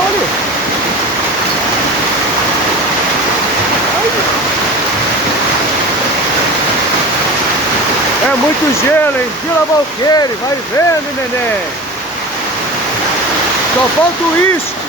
controle. É muito gelo, hein? Vila Valqueire, vai vendo, neném. Só falta o uísque.